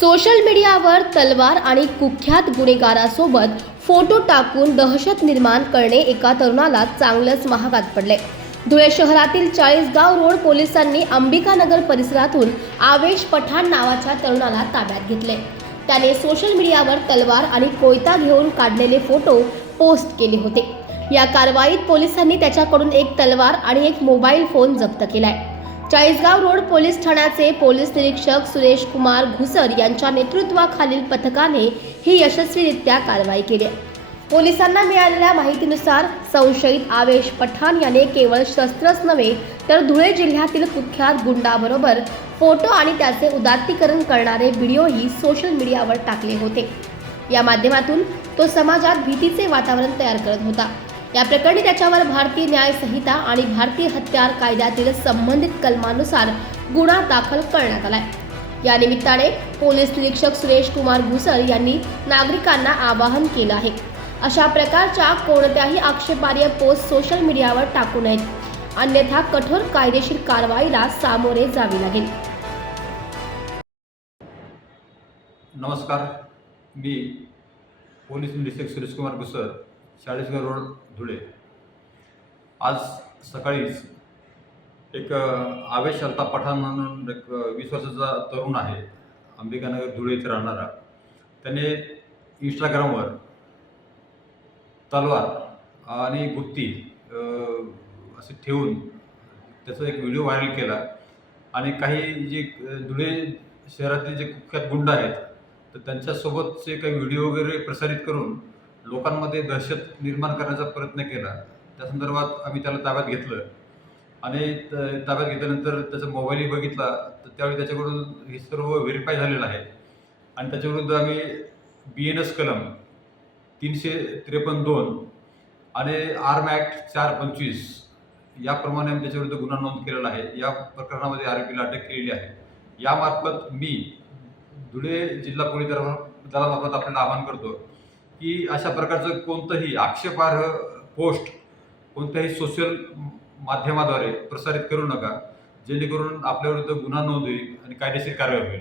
Social मीडियावर तलवार आणि कुख्यात गुन्हेगारासोबत फोटो टाकून दहशत निर्माण करणे एका तरुणाला चांगलंच महागात पडले. धुळे शहरातील चाळीसगाव रोड पोलिसांनी अंबिकानगर परिसरातून आवेश पठाण नावाच्या तरुणाला ताब्यात घेतले. त्याने सोशल मीडियावर तलवार आणि कोयता घेऊन काढलेले फोटो पोस्ट केले होते. या कारवाईत पोलिसांनी त्याच्याकडून एक तलवार आणि एक मोबाईल फोन जप्त केलाय. चाळीसगाव रोड पोलीस ठाण्याचे पोलीस निरीक्षक सुरेश कुमार घुसर यांच्या नेतृत्वाखालील पथकाने ही यशस्वीरित्या कारवाई केली. पोलिसांना मिळालेल्या माहितीनुसार संशयित आवेश पठाण याने केवळ शस्त्रच नव्हे तर धुळे जिल्ह्यातील कुख्यात गुंडाबरोबर फोटो आणि त्याचे उदात्तीकरण करणारे व्हिडिओही सोशल मीडियावर टाकले होते. या माध्यमातून तो समाजात भीतीचे वातावरण तयार करत होता. या प्रकरणी त्याच्यावर भारतीय न्याय संहिता आणि भारतीय हत्यार कायद्यातील संबंधित कलमानुसार गुन्हा दाखल करण्यात आलाय. या निमित्ताने पोलीस निरीक्षक सुरेश कुमार घुसर यांनी नागरिकांना आवाहन केलं आहे. अशा प्रकारच्या कोणत्याही आक्षेपार्ह पोस्ट सोशल मीडियावर टाकू नयेत. अन्यथा कठोर कायदेशीर कारवाईला सामोरे जावे लागेल. नमस्कार. मी पोलीस निरीक्षक सुरेशकुमार घुसर चाळीसगाव रोड धुळे. आज सकाळीच एक आवेश अल्ताफ पठाण म्हणून एक वीस वर्षाचा तरुण आहे. अंबिकानगर धुळे इथे राहणारा. त्याने इंस्टाग्रामवर तलवार आणि गुत्ती असे ठेवून त्याचा एक व्हिडिओ व्हायरल केला. आणि काही जे धुळे शहरातील जे कुख्यात गुंड आहेत तर त्यांच्यासोबतचे काही व्हिडिओ वगैरे प्रसारित करून लोकांमध्ये दहशत निर्माण करण्याचा प्रयत्न केला. त्या संदर्भात आम्ही त्याला ताब्यात घेतलं. आणि त- ताब्यात घेतल्यानंतर त्याचा मोबाईलही बघितला. तर त्यावेळी त्याच्याकडून हे सर्व व्हेरीफाय झालेलं आहे. आणि त्याच्याविरुद्ध आम्ही बी एन एस कलम तीनशे त्रेपन्न दोन आणि आर्म ॲक्ट चार पंचवीस याप्रमाणे आम्ही त्याच्याविरुद्ध गुन्हा नोंद केलेला आहे. या प्रकरणामध्ये आरोपीला अटक केलेली आहे. यामार्फत मी धुळे जिल्हा पोलीस दला दलामार्फत आपल्याला आवाहन करतो की अशा प्रकारचं कोणतंही आक्षेपार्ह पोस्ट कोणत्याही सोशल माध्यमाद्वारे प्रसारित करू नका जेणेकरून आपल्याविरुद्ध गुन्हा नोंद होईल आणि कायदेशीर कारवाई होईल.